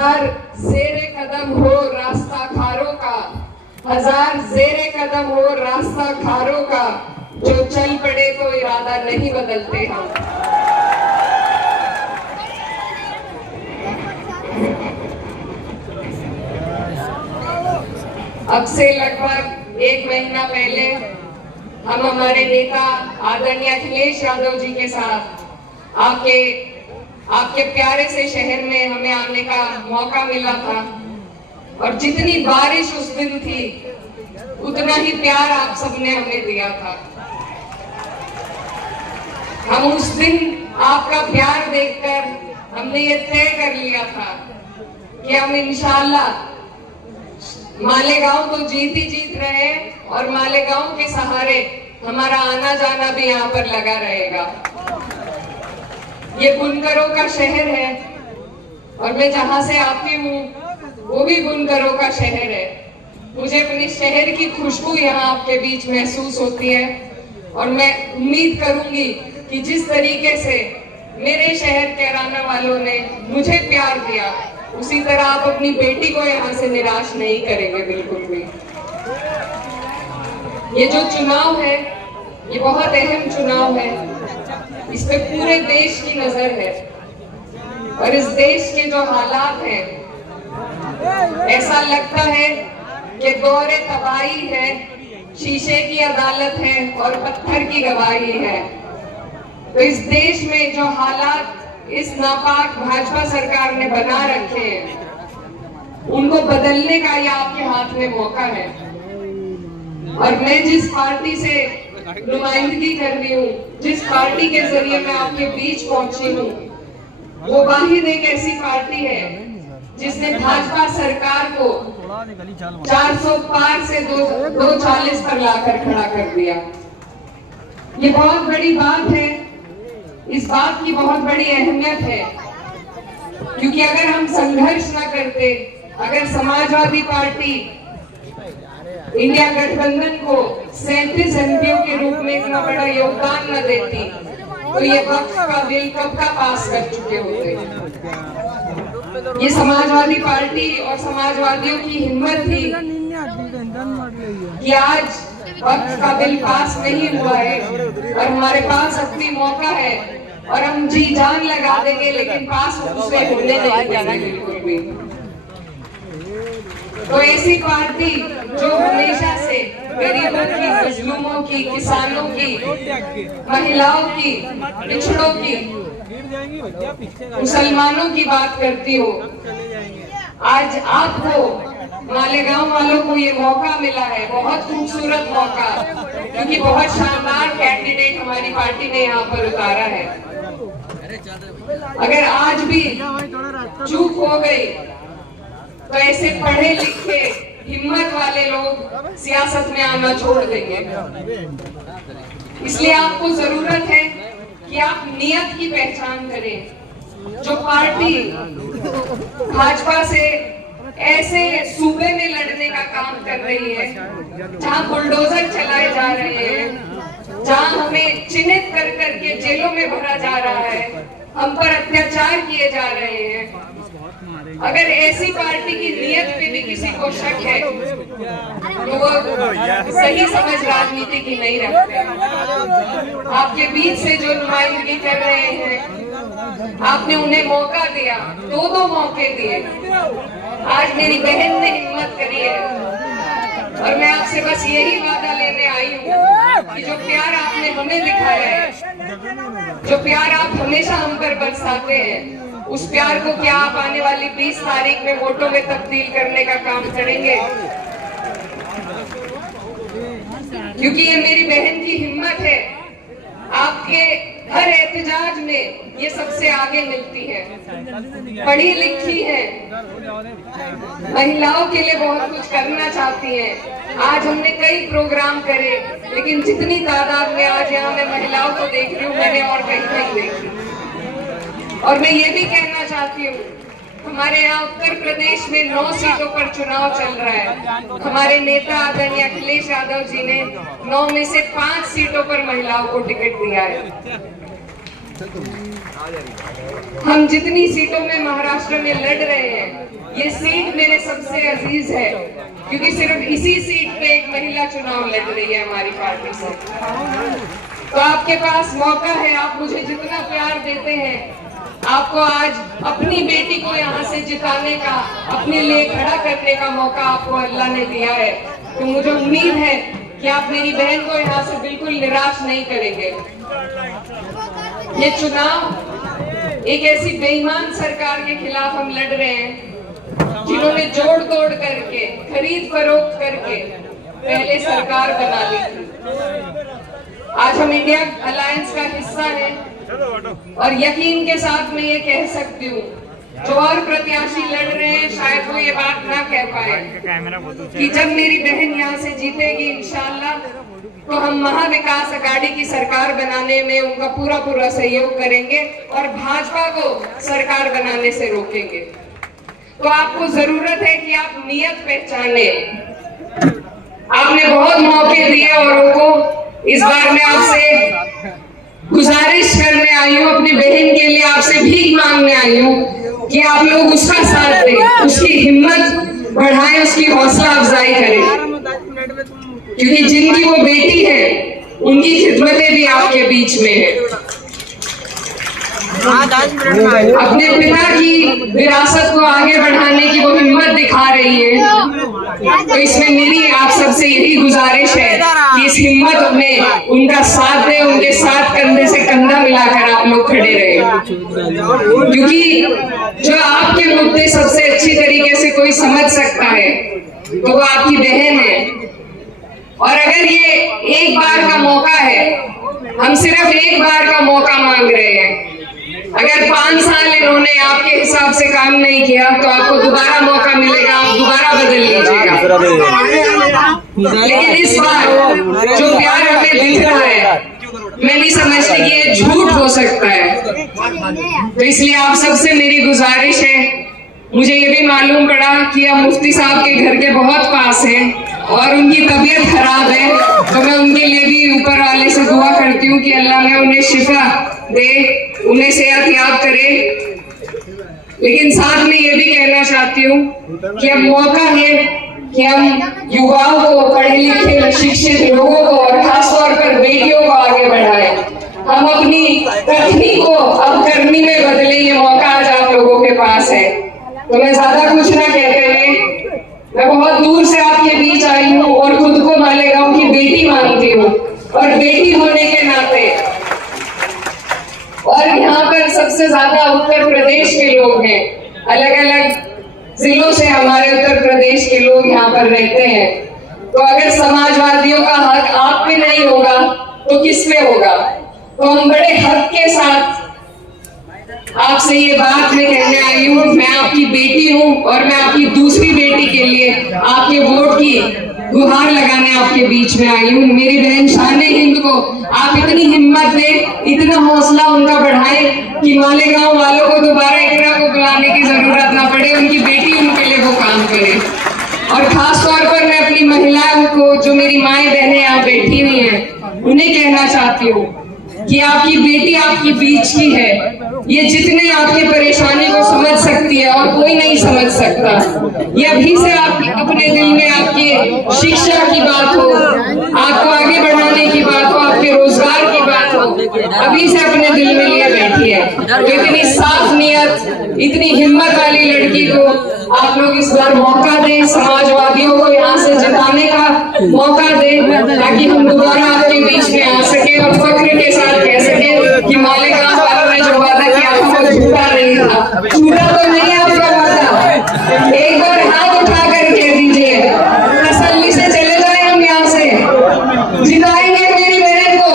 हजार ज़ेरे कदम हो रास्ता खारों का, हजार ज़ेरे कदम हो रास्ता खारों का, जो चल पड़े तो इरादा नहीं बदलते हम। अब से लगभग 1 महीना पहले हम हमारे नेता आदरणीय अखिलेश यादव जी के साथ आपके प्यारे से शहर में हमें आने का मौका मिला था, और जितनी बारिश उस दिन थी उतना ही प्यार आप सबने हमें दिया था। हम उस दिन आपका प्यार देखकर हमने ये तय कर लिया था कि हम इंशाअल्लाह मालेगांव तो जीत ही जीत रहे, और मालेगांव के सहारे हमारा आना जाना भी यहाँ पर लगा रहेगा। ये बुनकरों का शहर है, और मैं जहाँ से आती हूँ वो भी बुनकरों का शहर है। मुझे अपने शहर की खुशबू यहाँ आपके बीच महसूस होती है, और मैं उम्मीद करूंगी कि जिस तरीके से मेरे शहर कैराना वालों ने मुझे प्यार दिया, उसी तरह आप अपनी बेटी को यहाँ से निराश नहीं करेंगे बिल्कुल भी। ये जो चुनाव है ये बहुत अहम चुनाव है, इस पे पूरे देश की नजर है, और इस देश के जो हालात हैं, ऐसा लगता है कि दौरे तबाही है, शीशे की अदालत है और पत्थर की गवाही है। तो इस देश में जो हालात इस नापाक भाजपा सरकार ने बना रखे हैं, उनको बदलने का ये आपके हाथ में मौका है। और मैं जिस पार्टी से नुमाइंदगी कर रही हूँ, जिस पार्टी के जरिए मैं आपके बीच पहुंची हूँ, वो वाहिद एक ऐसी पार्टी है जिसने भाजपा सरकार को 400 पार से 240 पर लाकर खड़ा कर दिया। ये बहुत बड़ी बात है, इस बात की बहुत बड़ी अहमियत है, क्योंकि अगर हम संघर्ष ना करते, अगर समाजवादी पार्टी इंडिया गठबंधन को 37 एमपीओ के रूप में इतना बड़ा योगदान न देती, तो ये वक्त का बिल कब का पास कर चुके होते। ये समाजवादी पार्टी और समाजवादियों की हिम्मत थी कि आज वक्त का बिल पास नहीं हुआ है, और हमारे पास अपनी मौका है, और हम जी जान लगा देंगे, लेकिन पास उसे होने नहीं देंगे बिल्कुल भी। तो ऐसी पार्टी जो हमेशा से गरीबों की, मजलूमों की, किसानों की, महिलाओं की, पिछड़ों की, मुसलमानों की बात करती हो, आज आपको मालेगांव वालों को ये मौका मिला है, बहुत खूबसूरत मौका, क्योंकि बहुत शानदार कैंडिडेट हमारी पार्टी ने यहाँ पर उतारा है। अगर आज भी चूक हो गई तो ऐसे पढ़े लिखे हिम्मत वाले लोग सियासत में आना छोड़ देंगे। इसलिए आपको जरूरत है कि आप नियत की पहचान करें। जो पार्टी भाजपा से ऐसे सूबे में लड़ने का काम कर रही है, जहां बुलडोजर चलाए जा रहे हैं, जहां हमें चिन्हित कर करके जेलों में भरा जा रहा है, हम पर अत्याचार किए जा रहे हैं, अगर ऐसी पार्टी की नियत पे भी किसी को शक है तो वो सही समझ राजनीति की नहीं रखते। आपके बीच से जो नुमाइंदगी कर रहे हैं, आपने उन्हें मौका दिया, 2 मौके दिए। आज मेरी बहन ने हिम्मत करी है, और मैं आपसे बस यही वादा लेने आई हूँ कि जो प्यार आपने हमें दिखाया है, जो प्यार आप हमेशा हम पर बरसाते हैं, उस प्यार को क्या आप आने वाली 20 तारीख में वोटों में तब्दील करने का काम करेंगे? क्योंकि ये मेरी बहन की हिम्मत है, आपके हर एहतजाज में ये सबसे आगे मिलती है, पढ़ी लिखी है, महिलाओं के लिए बहुत कुछ करना चाहती है। आज हमने कई प्रोग्राम करे, लेकिन जितनी तादाद में आज यहाँ मैं महिलाओं को देख रही हूँ, मैंने और कहीं नहीं देखी। और मैं ये भी कहना चाहती हूँ, हमारे यहाँ उत्तर प्रदेश में 9 सीटों पर चुनाव चल रहा है। हमारे नेता आदरणीय अखिलेश यादव जी ने 9 में से 5 सीटों पर महिलाओं को टिकट दिया है। हम जितनी सीटों में महाराष्ट्र में लड़ रहे हैं, ये सीट मेरे सबसे अजीज है, क्योंकि सिर्फ इसी सीट पे एक महिला चुनाव लड़ रही है हमारी पार्टी से। तो आपके पास मौका है, आप मुझे जितना प्यार देते हैं, आपको आज अपनी बेटी को यहाँ से जिताने का, अपने लिए खड़ा करने का मौका आपको अल्लाह ने दिया है। तो मुझे उम्मीद है कि आप मेरी बहन को यहाँ से बिल्कुल निराश नहीं करेंगे। ये चुनाव एक ऐसी बेईमान सरकार के खिलाफ हम लड़ रहे हैं, जिन्होंने जोड़ तोड़ करके, खरीद फरोख्त करके पहले सरकार बना ली थी। आज हम इंडिया अलायंस का हिस्सा हैं और यकीन के साथ मैं ये कह सकती हूँ, जो और प्रत्याशी लड़ रहे हैं शायद वो ये बात ना कह पाए कि जब मेरी बहन यहाँ से जीतेगी इंशाल्लाह, तो हम महाविकास अघाड़ी की सरकार बनाने में उनका पूरा सहयोग करेंगे और भाजपा को सरकार बनाने से रोकेंगे। तो आपको जरूरत है कि आप नियत पहचाने। आपने बहुत मौके दिए औरों को, इस बार मैं आपसे गुजारिश करने आई हूँ, अपनी बहन के लिए आपसे भीख मांगने आई हूँ कि आप लोग उसका साथ दें, उसकी हिम्मत बढ़ाएं, उसकी हौसला अफजाई करें, क्योंकि जिनकी वो बेटी है उनकी खिदमतें भी आपके बीच में है। अपने पिता की विरासत को आगे बढ़ाने की वो हिम्मत दिखा रही है। तो इसमें मेरी आप सबसे यही गुजारिश है कि इस हिम्मत में उनका साथ दें, उनके साथ कंधे से कंधा मिलाकर आप लोग खड़े रहें, क्योंकि जो आपके मुद्दे सबसे अच्छी तरीके से कोई समझ सकता है तो वो आपकी बहन है। और अगर ये एक बार का मौका है, हम सिर्फ एक बार का मौका मांग रहे हैं। अगर 5 साल इन्होंने आपके हिसाब से काम नहीं किया तो आपको दोबारा मौका मिलेगा, आप दोबारा बदल लीजिएगा। लेकिन इस बार जो प्यार हमें दिख रहा है, मैं नहीं समझती कि ये झूठ हो सकता है। तो इसलिए आप सबसे मेरी गुजारिश है, मुझे ये भी मालूम पड़ा कि अब मुफ्ती साहब के घर के बहुत पास हैं और उनकी तबीयत खराब है, तो मैं उनके लिए भी ऊपर वाले से दुआ करती हूँ कि अल्लाह ने उन्हें शिफा दे, उन्हें सेहत याब करे। लेकिन साथ में ये भी कहना चाहती हूँ कि अब मौका है कि हम युवाओं को, पढ़े लिखे शिक्षित लोगों को और खासतौर पर बेटियों को आगे बढ़ाएं। हम अपनी कथनी को अब करनी में बदले, ये मौका आज आप लोगों के पास है। तो मैं ज्यादा कुछ ना कहते हुए, मैं बहुत दूर से आपके बीच आई हूँ और खुद को मालेगांव की बेटी मानती हूँ, और बेटी होने के नाते, और यहाँ पर सबसे ज्यादा उत्तर प्रदेश के लोग हैं, अलग अलग जिलों से हमारे उत्तर प्रदेश के लोग यहाँ पर रहते हैं। तो अगर समाजवादियों का हक आप पे नहीं होगा तो किस पे होगा? तो हम बड़े हक के साथ आपसे ये बात मैं कहने आई हूँ, मैं आपकी बेटी हूँ और मैं आपकी दूसरी बेटी के लिए आपके वोट की गुहार लगाने आपके बीच में आई हूँ। मेरी बहन शान हिंद को आप इतनी हिम्मत दें, इतना हौसला उनका बढ़ाएं कि मालेगांव वालों को दोबारा इकरा को बुलाने की जरूरत ना पड़े, उनकी बेटी उनके लिए वो काम करे। और खास तौर पर मैं अपनी महिलाओं को, जो मेरी माएँ बहनें यहाँ बैठी हुई हैं, उन्हें कहना चाहती हूँ कि आपकी बेटी आपकी बीच की है। ये जितने आपकी परेशानी को समझ सकती है और कोई नहीं समझ सकता। ये अभी से आप अपने दिल में आपकी शिक्षा की बात हो, आपको आगे बढ़ाने की बात हो, आपके रोजगार की बात हो, अभी से अपने दिल में लिए बैठी है। तो इतनी साफ नियत, इतनी हिम्मत वाली लड़की को आप लोग इस बार मौका दें, समाजवादियों को यहाँ से जिताने का मौका दें, ताकि हम दोबारा आपके बीच में आ सके और फख्र के साथ कह सके कि मालेगांव वालों ने जो वादा किया था वो झूठा नहीं था। झूठा तो नहीं आपका वादा, एक बार हाथ उठा कर कह दीजिए, तसल्ली से चले जाए हम यहाँ से, जिताएंगे मेरी बहन को।